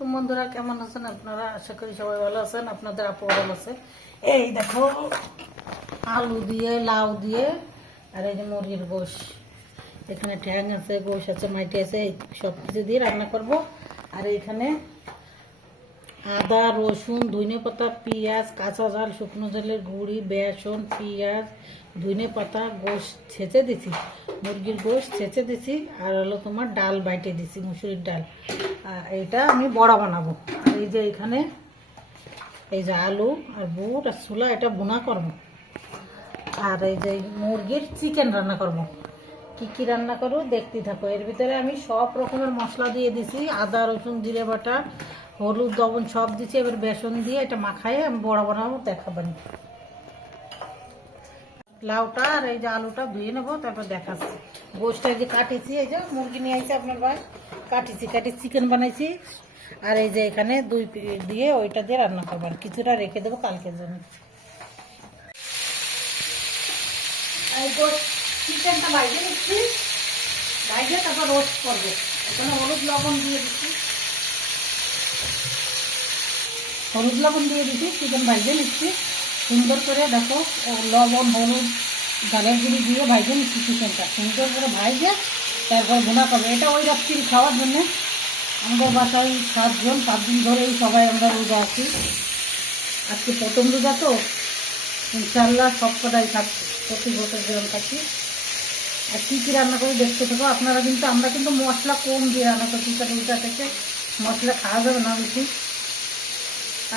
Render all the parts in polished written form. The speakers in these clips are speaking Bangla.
আলাইকুম বন্ধুরা, কেমন আছেন আপনারা? আশা করি সবাই ভালো আছেন, আপনাদের আপু ভালো আছে। এই দেখো, আলু দিয়ে লাউ দিয়ে আর এই যে মুরগির গোশ, এখানে ঠ্যাং আছে, গোশ আছে, মাইটি আছে, এই সব কিছু দিয়ে রান্না করব। আর এইখানে আদা, রসুন, ধনে পাতা, পেঁয়াজ, কাঁচা ঝাল, শুকনো ঝালের গুঁড়ি, বেসন, পেঁয়াজ, ধনে পাতা, গোশ ছেঁচে দিছি, মুরগির গোশ ছেঁচে দিছি। আর হলো তোমার ডাল বাইটে দিছি, মুসুরির ডাল। আর এইটা আমি বড়া বানাবো। আর এই যে এখানে এই যে আলু আর বুট আর ছোলা, এটা বোনা করব। আর এই যে মুরগির চিকেন রান্না করব। কি কি রান্না করবো দেখতে থাকো। এর ভিতরে আমি সব রকমের মশলা দিয়ে দিছি, আদা, রসুন, জিরে বাটা, হলুদ, লবণ সব দিচ্ছি। এবার বেসন দিয়ে এটা মাখাইয়ে আমি বড়া বানাবো, দেখাবেন। লাউটা আর এই যে আলুটা ধুয়ে নেবো, তারপর দেখাচ্ছি। গোশটা এই যে কাটিছি, এই যে মুরগি নিয়ে আসছে আপনার ভাই, কাটিছি চিকেন বানাইছি। আর এই যে এখানে দুই দিয়ে ওইটা দিয়ে রান্না করবো, আর কিছুটা রেখে দেবো কালকের জন্য। এই চিকেনটা বাইরে নিচ্ছি, বাইরে তারপর রোস্ট করবো। এখানে হলুদ লবণ দিয়ে দিচ্ছি, হলুদ লবণ দিয়ে দিচ্ছি, চিকেন ভাইজে নিচ্ছি সুন্দর করে। দেখো, লবণ, হলুদ, ঝালের গুঁড়ি দিয়ে ভাইজে নিচ্ছি চিকেনটা সুন্দর করে ভাইজে, তারপর ভুনা করবো। এটা ওই রাত্রি খাওয়ার জন্যে। আমাদের বাসায় 7 জন, 5 দিন ধরেই সবাই আমরা রোজা আছি। আজকে প্রথম রোজা তো, ইনশাল্লাহ সব কটাই থাকছে, প্রতি বছর যেরকম থাকি। আর কী কী রান্না করে দেখতে থাকো আপনারা। কিন্তু আমরা কিন্তু মশলা কম দিয়ে রান্না করছি, কারণ ওইটা থেকে মশলা খাওয়া যাবে না বেশি।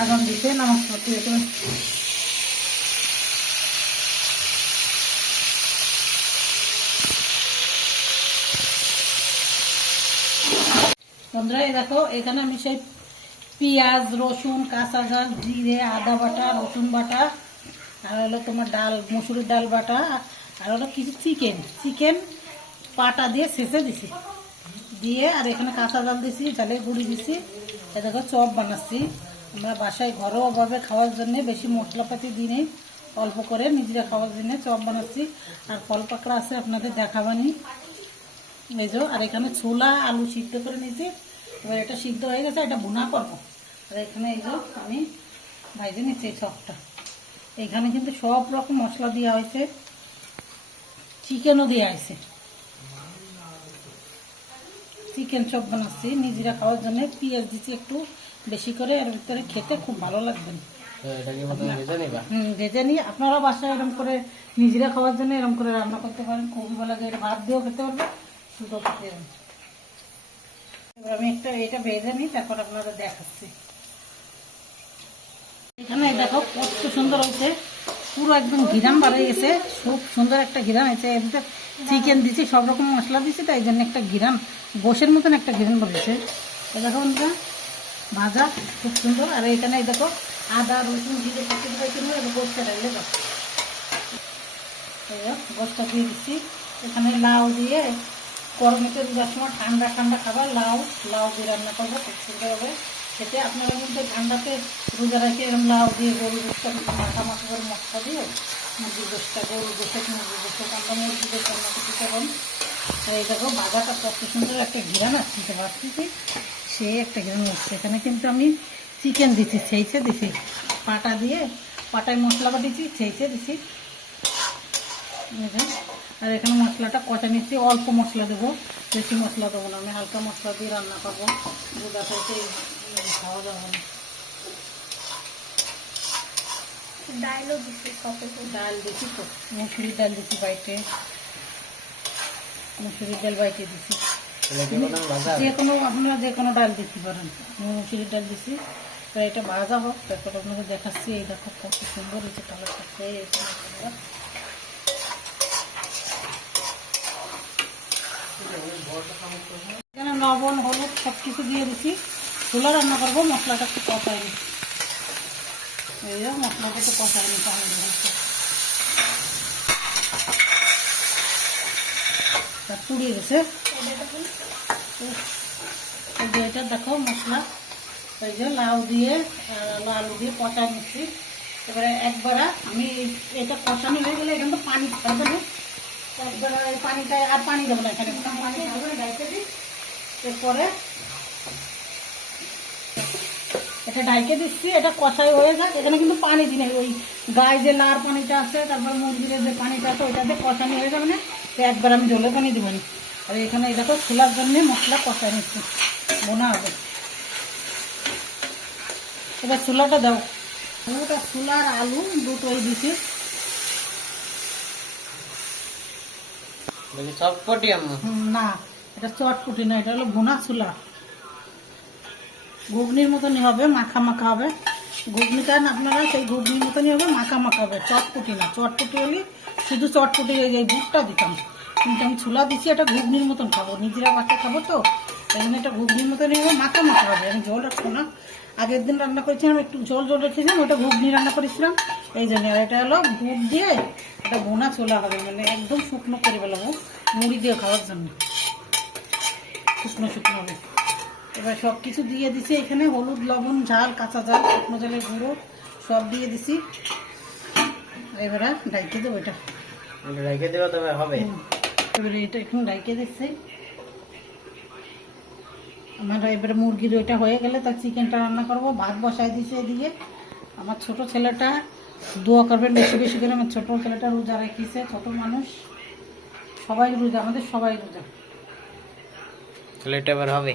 আগাম দিতে নামাজ পড়তে যেতে। বন্ধুরা দেখো, এখানে আমি সেই পেঁয়াজ, রসুন, কাঁচা ঝাল, জিরে, আদা বাটা, রসুন বাটা, আর হলো তোমার ডাল, মুসুরির ডাল বাটা, আর হলো কিছু চিকেন পাটা দিয়ে ছেঁচে দিছি দিয়ে, আর এখানে কাঁচা ঝাল দিছি, ঝালের গুঁড়ি দিছি। এ দেখো চপ বানাচ্ছি আমরা বাসায় ঘরোয়াভাবে খাওয়ার জন্য, বেশি মশলাপাতি দিনে অল্প করে নিজেরা খাওয়ার জন্য চপ বানাচ্ছি। আর ফল পাকড়া আছে, আপনাদের দেখাবানি এই যে। আর এখানে ছোলা আলু সিদ্ধ করে নিয়েছি, এবার এটা সিদ্ধ হয়ে গেছে, এটা ভুনা করবো। আর এখানে এই যে আমি ভাইজে নিচ্ছি এই চপটা। এখানে কিন্তু সব রকম মশলা দেওয়া হয়েছে, চিকেনও দেওয়া হয়েছে। চিকেন চপ বানাচ্ছি নিজেরা খাওয়ার জন্য, পেঁয়াজ দিচ্ছি একটু বেশি করে, এর ভিতরে খেতে খুব ভালো লাগবে। ভেজে নিয়ে আপনারা বাসায় এরকম করে নিজেরা খাওয়ার জন্য এরকম করে রান্না করতে পারেন, খুবই ভালো লাগে। ভাত দিয়েও খেতে পারবে, শুধু খেতে পারবেন। এবার আমি এটা ভেজে নিই, তারপর আপনারা দেখাচ্ছি। এখানে দেখো কত সুন্দর হয়েছে, পুরো একদম ঘিরান বাড়িয়ে গেছে, খুব সুন্দর একটা ঘিরান হয়েছে। এর ভিতরে চিকেন দিচ্ছি, সব রকম মশলা দিচ্ছি, তাই জন্য একটা ঘিরান, গোশের মতন একটা ঘিরান বেরিয়েছে। দেখো বন্ধুরা, ভাজা খুব সুন্দর। আর এখানে দেখো আদা, রসুন, জিরে গোশটা ঢালে দাও, গোশটা দিয়ে দিচ্ছি। এখানে লাউ দিয়ে, গরমে তো রোজার সময় ঠান্ডা ঠান্ডা খাবার, লাউ দিয়ে রান্না করবো, খুব সুন্দর হবে খেতে। আপনারা কিন্তু ঠান্ডাতে রোজা রাখে এরকম লাউ দিয়ে গরুর গোশটা মাখা করে মশলা দিয়ে মুরগির গোশটা, গরুর গোশে মুরগির গোশটা, আমরা মুরগিদের রান্না করতে তখন। আর এই দেখো ভাজাটা কত সুন্দর একটা ঘিরান আসতে পারছি, সেই একটা ঘিরান আসছে। এখানে কিন্তু আমি চিকেন দিচ্ছি, ছেঁচে দিছি, পাটা দিয়ে পাটায় মশলা বাটিছি, ছেঁচে দিছি। আর এখানে মশলাটা কষা নিচ্ছি, অল্প মশলা দেবো, বেশি মশলা দেবো না। আমি হালকা মশলা দিয়ে রান্না করবো, রোজা খাইতে খাওয়া যাবে না। ডাল দিচ্ছি তো, মুসুরির ডাল দিচ্ছি বাইটে, মুসুরির ডাল বাইটে দিচ্ছি। যে কোনো আপনারা যে কোনো ডাল দিতে পারেন, মুসুরির ডাল দিচ্ছি। তো এটা ভাজা হোক, তারপর আপনাকে দেখাচ্ছি। এই দেখো কত সুন্দর হয়েছে কালারটা, এখানে লবণ, হলুদ সব কিছু দিয়ে দিচ্ছি। ছোলা রান্না করবো, মশলাটা একটু কষাই নিচ্ছি। এই যে মশলাটা একটু কষাই নিচ্ছি, পুড়িয়ে গেছে। এটা দেখো মশলা, এই যে লাউ দিয়ে আলু দিয়ে কষাই নিচ্ছি। এবারে একবার আমি এটা কষানো হয়ে গেলে এখানে তো পানি ছাড়বে না, একবার এই পানিটায় আর পানি দেবো না, এখানে পানি ছাড়বে না, ডাইতে দিই। এরপরে এটা ঢাইকে দিচ্ছি, এটা কষাই হয়ে যাক। এখানে কিন্তু পানি দিই নাই, ওই গায়ে যে লার পানিটা আছে, তারপর মুরগির যে পানিটা আছে ওইটা দিয়ে কষানি হয়ে যাবে না, তো একবার আমি জলের পানি দেবো না। আর এখানে এই দেখো ছোলার জন্য মশলা কষাই নিচ্ছি, বোনা হবে। এবার ছোলাটা দাও, ওটা ছোলার আলু দুটোই দিচ্ছি। চটপটি আম্মু? না, এটা চটপটি না, এটা হলো ভুনা ছোলা। ঘুগনির মতনই হবে, মাখা মাখা হবে। ঘুগনি খান আপনারা, সেই ঘুগনির মতনই হবে, মাখা মাখা হবে, চটপটি না। চটপটি হলে শুধু চটপটি এই বুটটা দিতাম, কিন্তু আমি ছোলা দিচ্ছি, এটা ঘুগনির মতন খাবো, নিজেরা বাচ্চা খাবো তো, এই জন্য এটা ঘুগনির মতনই হবে, মাখা মাখা হবে। আমি জল রাখবো না, আগের দিন রান্না করেছিলাম একটু জল রেখেছিলাম, ওটা ঘুগনি রান্না করেছিলাম এই জন্য। আর এটা হলো গুড় দিয়ে এটা ভুনা ছোলা হবে, মানে একদম শুকনো করে ফেলাবো, মুড়ি দিয়ে খাওয়ার জন্য শুকনো শুকনো হবে। এবার সব কিছু দিয়ে দিছি এখানে, হলুদ, লবণ, ঝাল, কাঁচা ঝাল, শুকনো ঝালের গুঁড়ো সব দিয়ে দিছি। এবারে ঢাইকে দেবো, এটা রেখে দেবো তবে হবে। এবারে এটা এখানে ঢাইকে দিচ্ছি। আমার এবারে মুরগির ওইটা হয়ে গেলে তার চিকেনটা রান্না করবো। ভাত বসাই দিছি এদিকে। আমার ছোট ছেলেটা দোয়া করবেন বেশি বেশি করে, আমার ছোট ছেলেটা রোজা রেখেছে, ছোট মানুষ, সবাই রোজা, আমাদের সবাই রোজা। তাহলে এটা এবার হবে।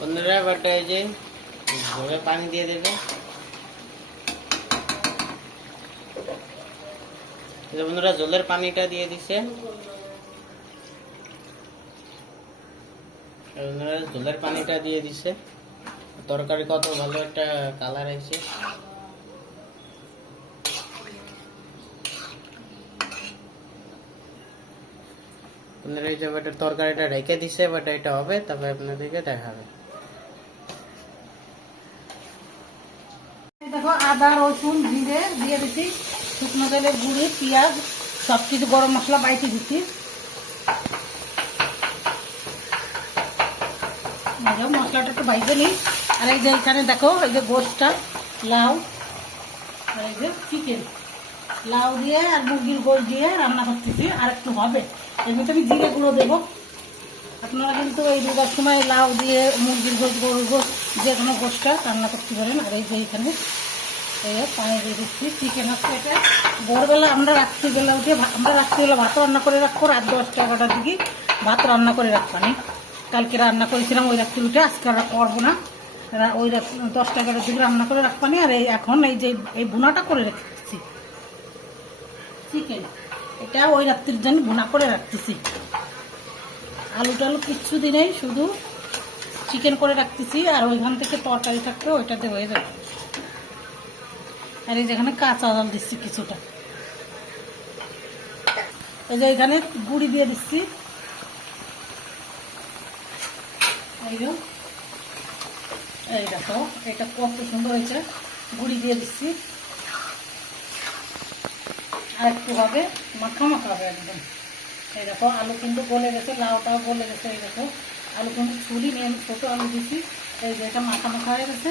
বন্ধুরা এবারটা এই যে ঝোলে পানি দিয়ে দেবে। বন্ধুরা জলের পানিটা দিয়ে দিছে, বন্ধুরা জলের পানিটা দিয়ে দিছে। তরকারি কত ভালো একটা কালার আছে। আপনারা এই যে তরকারিটা রেখে দিছে, বাট এটা হবে, তবে আপনাদেরকে দেখাবে। দেখো আদা, রসুন, জিরে দিয়ে দিচ্ছি, শুকনো তেলের গুঁড়ি, পেঁয়াজ, সব কিছু গরম মশলা বাইটে দিচ্ছি। মশলাটা একটু বাইটে নিই। আর এই যে এখানে দেখো এই যে গোশটা, লাউ, আর এই যে চিকেন, লাউ দিয়ে আর মুরগির গোশ দিয়ে রান্না করতেছি। আর একটু হবে, এর মধ্যে আমি জিরে গুঁড়ো দেবো। আপনারা কিন্তু এই রোজার সময় লাউ দিয়ে মুরগির গোশ, গরুর গোশ, যে কোনো গোশটা রান্না করতে পারেন। আর এই যে এখানে পানি দিয়ে দিচ্ছি, চিকেন হচ্ছে এটা। ভোরবেলা আমরা রাত্রিবেলা উঠে, আমরা রাত্রিবেলা ভাত রান্না করে রাখবো, রাত 10টা 11টার দিকে ভাত রান্না করে রাখবানি। কালকে রান্না করেছিলাম ওই রাত্রি উঠে, আজকে আমরা করবো না, ওই 10টা 11টার দিকে রান্না করে রাখবানি। আর এই এখন এই যে এই ভুনাটা করে রেখেছি চিকেন, এটা ওই রাত্রির জন্য ভুনা করে রাখতেছি। আলু টালু কিচ্ছু দিনেই, শুধু চিকেন করে রাখতেছি। আর ওইখান থেকে তরকারি থাকবে, ওইটাতে হয়ে যাবে। আর এই যেখানে কাঁচা জাল দিচ্ছি কিছুটা, এই যে এখানে গুঁড়ি দিয়ে দিচ্ছি, এই দেখো এটা কত সুন্দর হয়েছে, গুঁড়ি দিয়ে দিচ্ছি। আর একটু হবে, মাখা মাখা হবে একদম। এই দেখো আলু কিন্তু গলে গেছে, লাউটাও গলে গেছে। এই দেখো আলু কিন্তু ছুরি নিয়ে আমি ছোটো আলু দিচ্ছি। এই যে এটা মাখা মাখা হয়ে গেছে।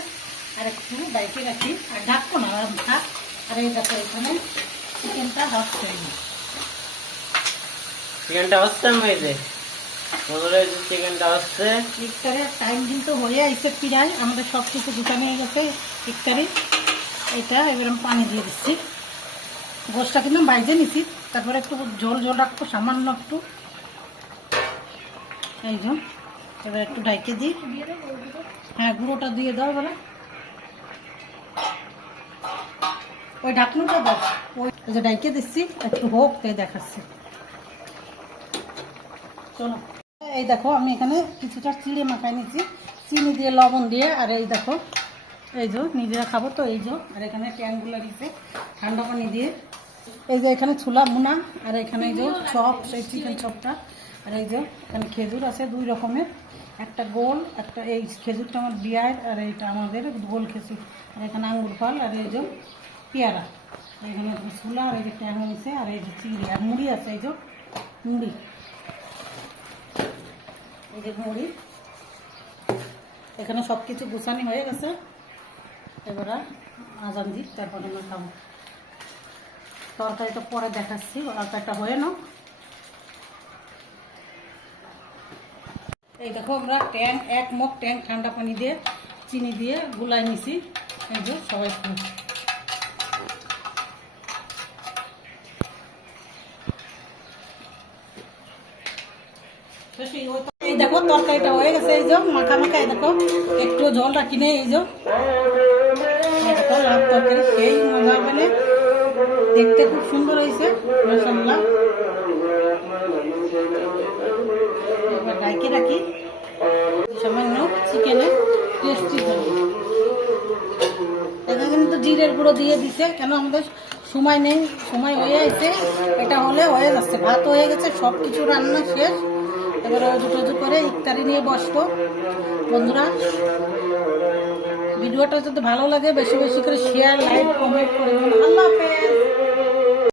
আর একটু বাইকে রাখি, আর ঢাকবো না, আর থাক। আর এই দেখো এখানে চিকেনটা হচ্ছে, চিকেনটা হচ্ছে মেয়েদের, চিকেনটা হচ্ছে। ইফতারের টাইম কিন্তু হয়ে আসছে প্রায়, আমাদের সব কিছু গুছানো হয়ে গেছে ইফতারি। এটা এবার আমি পানি দিয়ে দিচ্ছি, গোশটা কিন্তু বাইজে নিচ্ছি, তারপরে একটু ঝোল ঝোল রাখবো সামান্য একটু। এই যে এবার একটু ঢাইকে দিই, হ্যাঁ গুঁড়োটা দিয়ে দাও বলে, ওই ঢাকনুটা দাও। ওই যে ঢাইকে দিচ্ছি, একটু হোক তাই দেখাচ্ছি। চলো এই দেখো আমি এখানে কিছুটা চিড়ে মাখাই নিচ্ছি, চিনি দিয়ে, লবণ দিয়ে। আর এই দেখো এই যে নিজেরা খাবো তো, এই যে। আর এখানে ট্যাংগুলো দিচ্ছে ঠান্ডা পানি দিয়ে। এই যে এখানে ছোলা মুনা, আর এখানে এই যে চপ, সেই চিকেন চপটা। আর এই যে এখানে খেজুর আছে 2 রকমের, একটা গোল, একটা এই খেজুরটা আমার বিয়ার, আর এইটা আমাদের গোল খেজুর। আর এখানে আঙ্গুর ফল, আর এই যে পেয়ারা, এখানে ছোলা, আর এই যে ট্যাং নিছে, আর এই যে চিড়ি, আর মুড়ি আছে, এই যে মুড়ি, এই যে মুড়ি। এখানে সব কিছু গুছানি হয়ে গেছে। এবার আজান দিই, তারপরে আমরা খাবো। তরকারিটা পরে দেখাচ্ছি, তরকারিটা হয়ে নাও। এই দেখো আমরা ট্যাং 1 মগ ট্যাং ঠান্ডা পানি দিয়ে চিনি দিয়ে গুলাই নিছি। এই যে সবাই খাই। এই দেখো তরকারিটা হয়ে গেছে, এই যে মাখা মাখা। এই দেখো একটু জল রাখি নেই, এই যে দেখো লাভ তরকারি সেই মজা হবে, দেখতে খুব সুন্দর হয়েছে মাশাআল্লাহ। এবার ঢাইকে রাখি সামান্য চিকেনে টেস্টি হবে। এখানে কিন্তু জিরের গুঁড়ো দিয়ে দিছে, কেন আমাদের সময় নেই, সময় হয়ে আছে, এটা হলে হয়ে যাচ্ছে। ভাত হয়ে গেছে, সব কিছু রান্না শেষ। এবার অজু টজু করে ইফতারি নিয়ে বসবো। বন্ধুরা ভিডিওটা যদি ভালো লাগে বেশি বেশি করে শেয়ার, লাইক, কমেন্ট করে দেবেন। আল্লাহ হাফেজ।